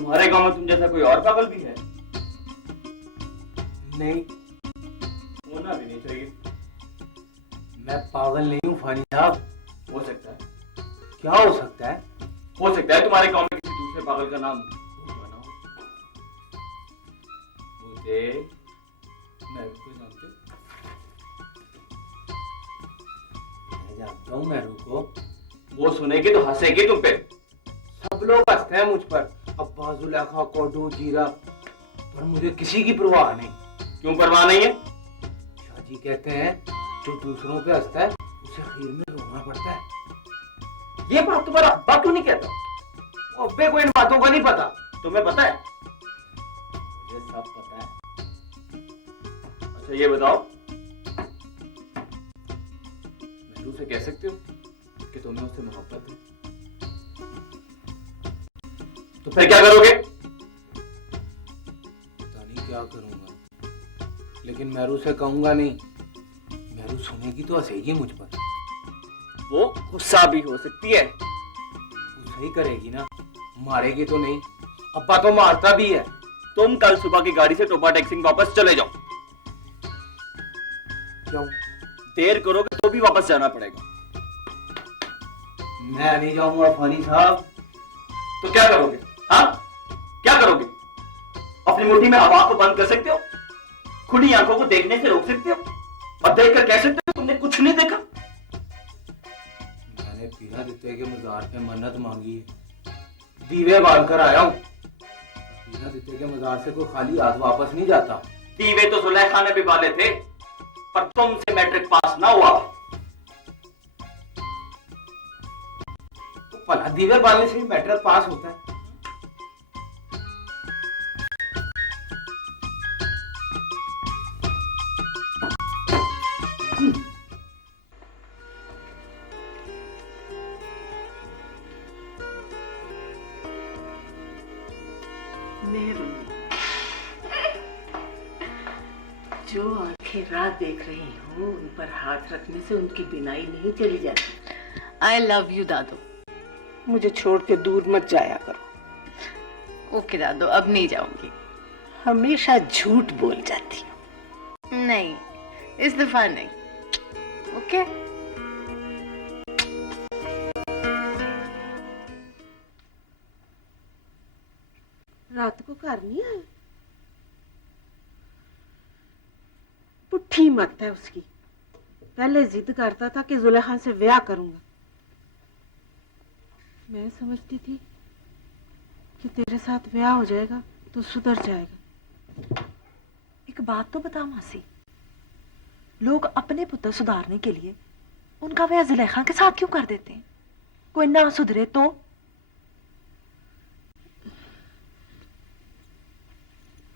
तुम्हारे गांव में तुम जैसा कोई और पागल भी है? नहीं, होना भी नहीं चाहिए। मैं पागल नहीं हूँ फानी साहब। हो सकता है। क्या हो सकता है? हो सकता है तुम्हारे गांव में किसी दूसरे पागल का नाम भूत हो। भूते महरू को जानते? मैं जानता हूँ महरू को। वो सुनेगी तो हंसेगी तुम पे। सब लोग हंसते हैं मुझ पर, अब्बास, जुलेखा, कोडू, जीरा, पर मुझे किसी की परवाह नहीं। क्यों परवाह नहीं है? शाहजी कहते हैं जो दूसरों पे हंसता है उसे आखिर में रोना पड़ता है। ये बात तुम्हारा अब्बा क्यों नहीं कहता? अब्बे को इन बातों का नहीं पता। तुम्हें पता है? मुझे सब पता है। अच्छा ये बताओ, महरू से कह सकते हो कि तुम्हें उससे मोहब्बत है? तो फिर क्या करोगे? पता नहीं क्या करूंगा, लेकिन महरू से कहूंगा नहीं। महरू सुनेगी तो हंसेगी मुझ पर। वो गुस्सा भी हो सकती है। वो सही करेगी ना, मारेगी तो नहीं। अब्बा तो मारता भी है। तुम कल सुबह की गाड़ी से टोपा टैक्सी वापस चले जाओ। क्यों? देर करोगे तो भी वापस जाना पड़ेगा। मैं नहीं जाऊंगा फानी साहब। तो क्या करोगे? हाँ, क्या करोगे? अपनी मुट्ठी में हवा को बंद कर सकते हो? खुली आंखों को देखने से रोक सकते हो? और देखकर कह सकते हो तुमने कुछ नहीं देखा? मैंने पीना दित्ते के मजार पे मन्नत मांगी है, दीवे बांध कर आया हूँ। पीना दित्ते के मजार से कोई खाली हाथ वापस नहीं जाता। दीवे तो जुलेखा ने भी बाले थे, पर तुमसे मैट्रिक पास ना हुआ। तो भला दीवे बांधने से ही मैट्रिक पास होता है? जो आंखें रात देख रही हो उन पर हाथ रखने से उनकी बिनाई नहीं चली जाती। आई लव यू दादू। मुझे छोड़ के दूर मत जाया करो। ओके दादू, अब नहीं जाऊंगी। हमेशा झूठ बोल जाती हो। नहीं, इस दफा नहीं। ओके? रात को घर नहीं आए? पुट्ठी मत है उसकी। पहले जिद करता था कि जुलेखा से ब्याह करूंगा। मैं समझती थी कि तेरे साथ ब्याह हो जाएगा तो सुधर जाएगा। एक बात तो बता मासी, लोग अपने पुत्र सुधारने के लिए उनका ब्याह जुलेखा के साथ क्यों कर देते हैं? कोई ना सुधरे तो?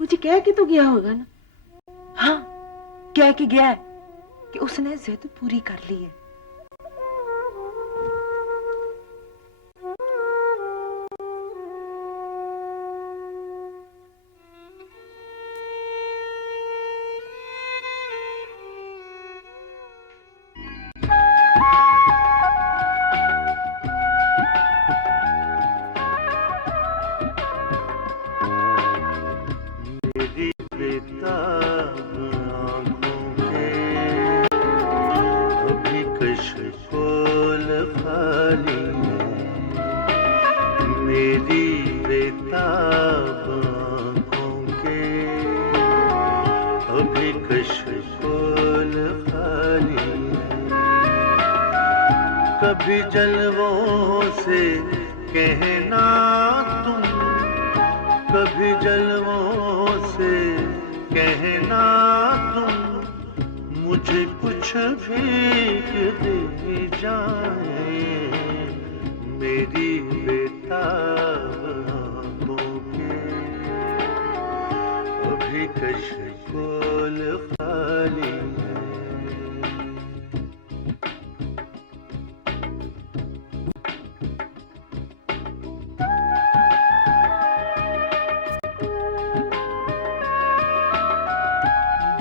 मुझे कह के तो गया होगा ना? हाँ, कह के गया है कि उसने जिद पूरी कर ली है। कभी जलवों से कहना तुम, कभी जलवों से कहना तुम, मुझे कुछ भीख दे जाए मेरी बेताब आंखों के। अभी कशकोल खाली है।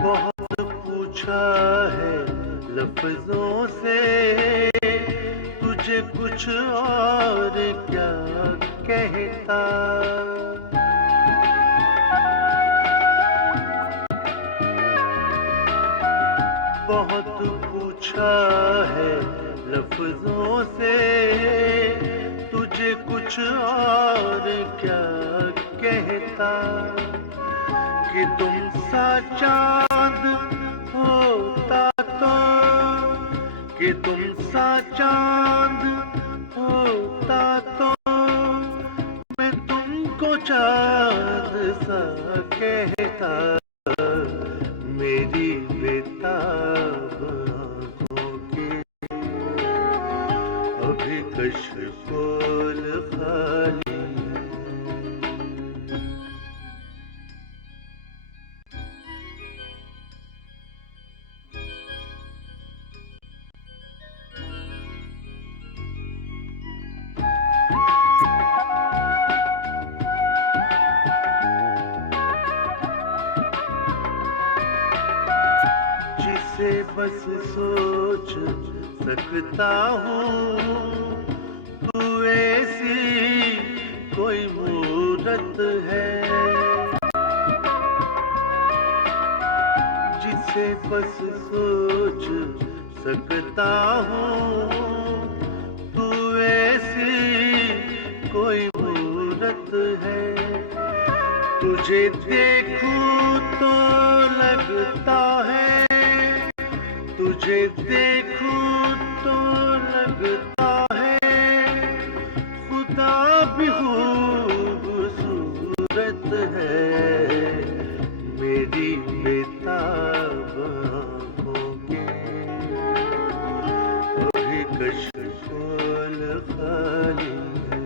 बहुत पूछा है लफ्जों से, तुझे कुछ और क्या कहता। बहुत पूछा है लफ्जों से, तुझे कुछ और क्या कहता, कि तुम सा चांद होता तो, कि तुम सा चांद होता तो मैं तुमको चांद सा कहता, मेरी बेताब आँखों के अभी कशकोल खाली है। जिसे बस सोच सकता हूँ, तू ऐसी कोई मूरत है, जिसे बस सोच सकता हूँ, तू ऐसी कोई मूरत है, तुझे देखूं तो लगता है, तुझे देखूं तो लगता है, खुदा भी खूबसूरत है, मेरी बेताब आँखों के अभी कशकोल खाली है।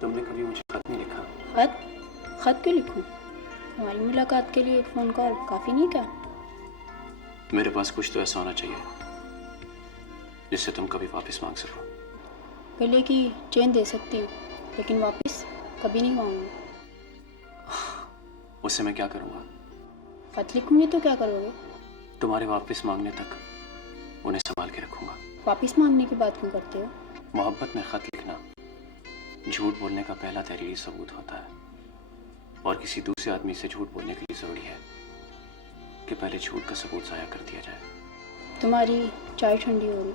तुमने कभी मुझे खत नहीं लिखा। खत? खत क्यों लिखूं? हमारी मुलाकात के लिए एक फ़ोन कॉल काफ़ी नहीं क्या? मेरे पास कुछ तो ऐसा होना चाहिए जिससे तुम कभी वापस मांग सको। गले की चेन दे सकती हूँ, लेकिन वापस कभी नहीं मांगूंगी। उससे मैं क्या करूँगा? खत लिखूंगी तो क्या करोगे? तुम्हारे वापस मांगने तक उन्हें संभाल के रखूँगा। वापस मांगने की बात क्यों करते हो? मोहब्बत में खत लिखना झूठ बोलने का पहला तहरीरी सबूत होता है, और किसी दूसरे आदमी से झूठ बोलने के लिए ज़रूरी है कि पहले झूठ का सबूत ज़ाया कर दिया जाए। तुम्हारी चाय ठंडी हो रही।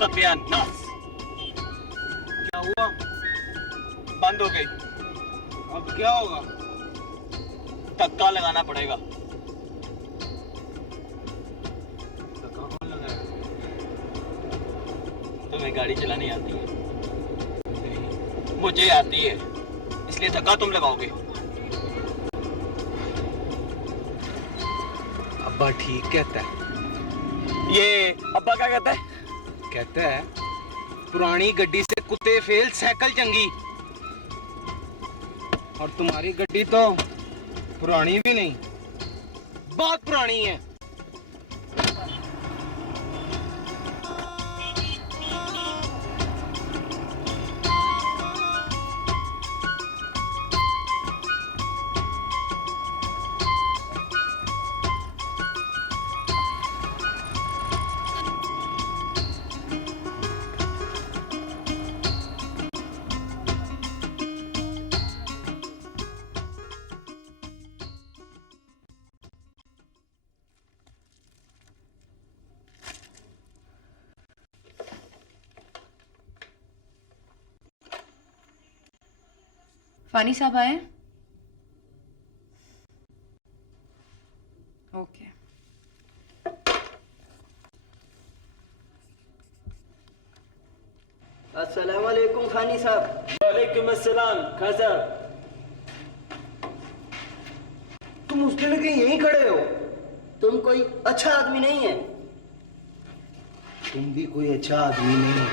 सत्यानाश! क्या हुआ? बंद हो गई। अब क्या होगा? धक्का लगाना पड़ेगा। धक्का कौन लगाएगा? तुम्हें गाड़ी चलानी आती है? मुझे आती है, इसलिए धक्का तुम लगाओगे। अब्बा ठीक कहता है। ये अब्बा क्या कहता है? कहता है पुरानी गड्डी से कुत्ते फेल साइकिल चंगी, और तुम्हारी गड्डी तो पुरानी भी नहीं, बहुत पुरानी है। फानी साहब आए? ओके। अस्सलाम वालेकुम फानी साहब। वालेकुम अस्सलाम खान साहब। तुम उसके लिए यहीं खड़े हो? तुम कोई अच्छा आदमी नहीं है। तुम भी कोई अच्छा आदमी नहीं है।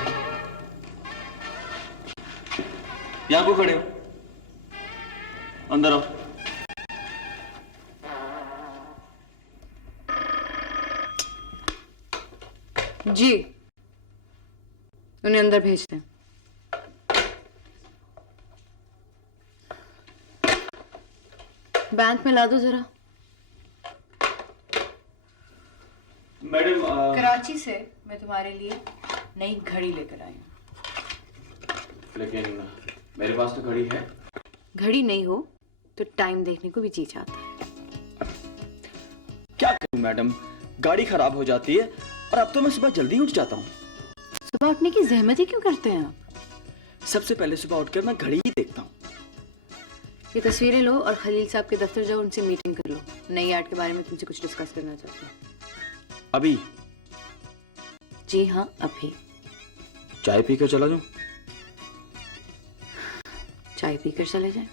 यहाँ को खड़े हो, अंदर आओ। जी, उन्हें अंदर भेज दें। बैंक में ला दो जरा। मैडम कराची से मैं तुम्हारे लिए नई घड़ी लेकर आई हूँ। लेकिन मेरे पास तो घड़ी है। घड़ी नहीं हो तो टाइम देखने को भी जी चाहता है। क्या करूं मैडम, गाड़ी खराब हो जाती है और अब तो मैं सुबह जल्दी उठ जाता हूँ। सुबह उठने की जहमत ही क्यों करते हैं आप? सबसे पहले सुबह उठकर मैं घड़ी ही देखता हूँ। ये तस्वीरें लो और खलील साहब के दफ्तर जाओ, उनसे मीटिंग कर लो। नई आर्ट के बारे में तुमसे कुछ डिस्कस करना चाहता हूँ। अभी? जी हाँ, अभी। चाय पीकर चला जाऊं? चाय पीकर चले जाएं।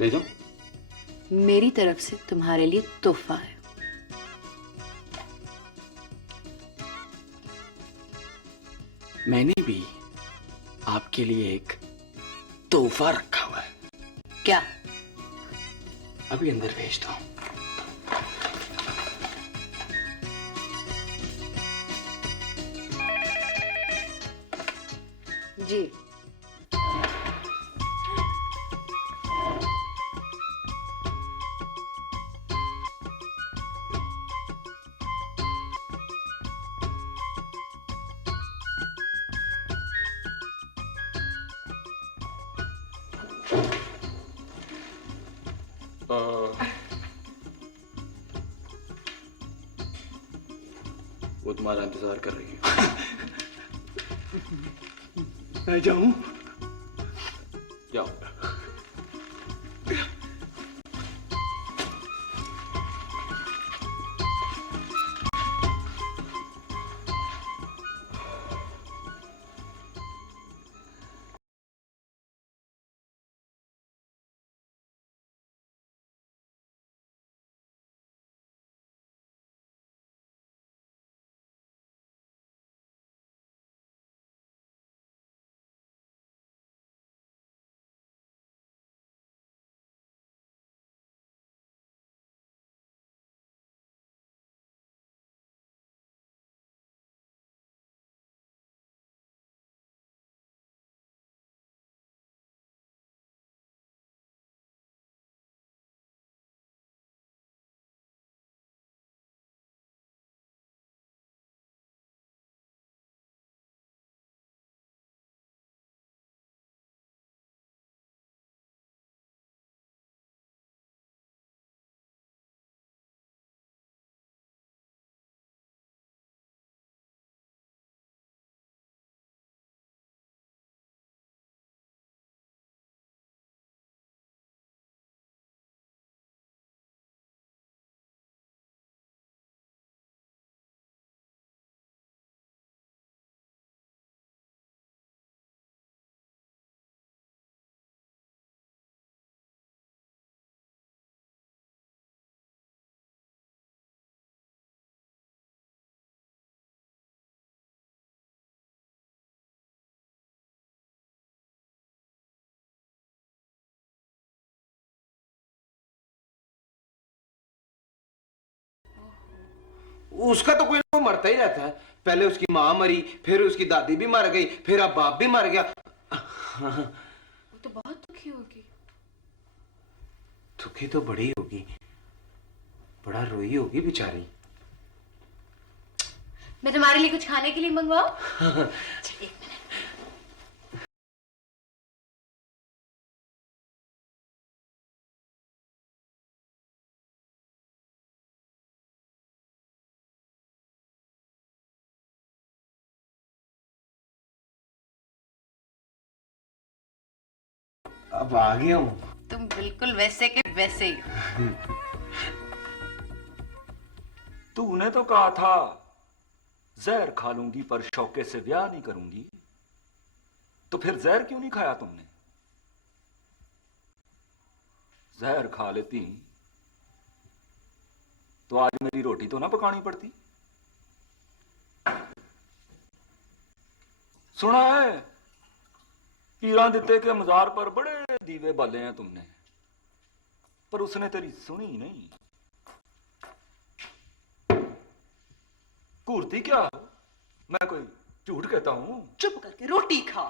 ले जाऊं? मेरी तरफ से तुम्हारे लिए तोहफा है। मैंने भी आपके लिए एक तोहफा रखा हुआ है। क्या? अभी अंदर भेजता हूं। जी। वो तुम्हारा इंतजार कर रही है। मैं जाऊं? जाओ। उसका तो कोई ना मरता ही रहता है। पहले उसकी माँ मरी, फिर उसकी दादी भी मर गई, फिर अब बाप भी मर गया। वो तो बहुत दुखी होगी। दुखी तो बड़ी होगी, बड़ा रोई होगी बेचारी। मैं तुम्हारे लिए कुछ खाने के लिए मंगवाऊं? अच्छा, एक मिनट। अब आ गया हूं। तुम बिल्कुल वैसे के वैसे ही हो। तूने तो कहा था जहर खा लूंगी पर शौके से ब्याह नहीं करूंगी, तो फिर जहर क्यों नहीं खाया तुमने? जहर खा लेती तो आज मेरी रोटी तो ना पकानी पड़ती। सुना है पीरां दिते के मजार पर बड़े दीवे बाले हैं तुमने, पर उसने तेरी सुनी नहीं। घूरती क्या हो? मैं कोई झूठ कहता हूँ? चुप करके रोटी खा।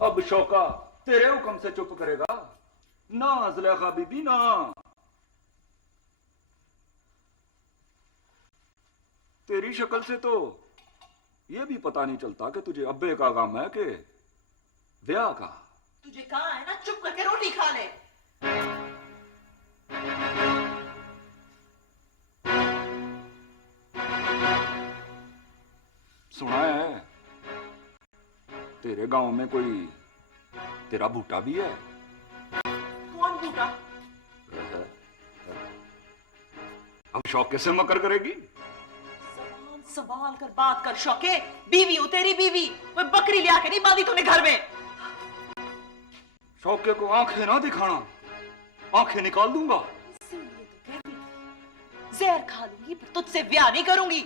अब शौका तेरे हुक्म से चुप करेगा ना जुलेखा बीबी ना। तेरी शक्ल से तो ये भी पता नहीं चलता कि तुझे अब्बे का गम है कि ब्याह का। तुझे कहा है ना चुप करके रोटी खा ले। सुना है तेरे गांव में कोई तेरा बूटा भी है। कौन बूटा? अब शौक कैसे मकर करेगी? जबान संभाल कर बात कर शौके। बीवी हो तेरी बीवी, कोई बकरी लिया के नहीं बांधी तूने घर में। शौके को आंखें ना दिखाना, आंखें निकाल दूंगा। इसीलिए तो कहती थी, जहर खा लूंगी पर तुझसे ब्याह नहीं करूंगी।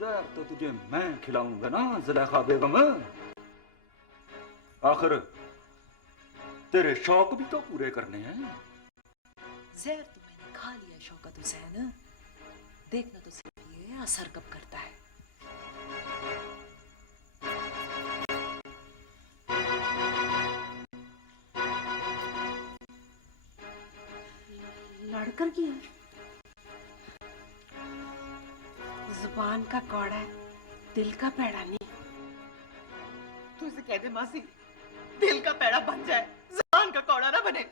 जहर तो तुझे मैं खिलाऊंगा ना जुलेखा बेगम। आखिर तेरे शौक भी तो पूरे करने हैं। जहर तो मैंने खा लिया शौकत हुसैन, देखना तो सिर्फ ये असर कब करता है। लड़कर की है, जुबान का कौड़ा है, दिल का पैड़ा नहीं। तू इसे कह दे मासी, दिल का पैड़ा बन जाए, जुबान का कौड़ा ना बने।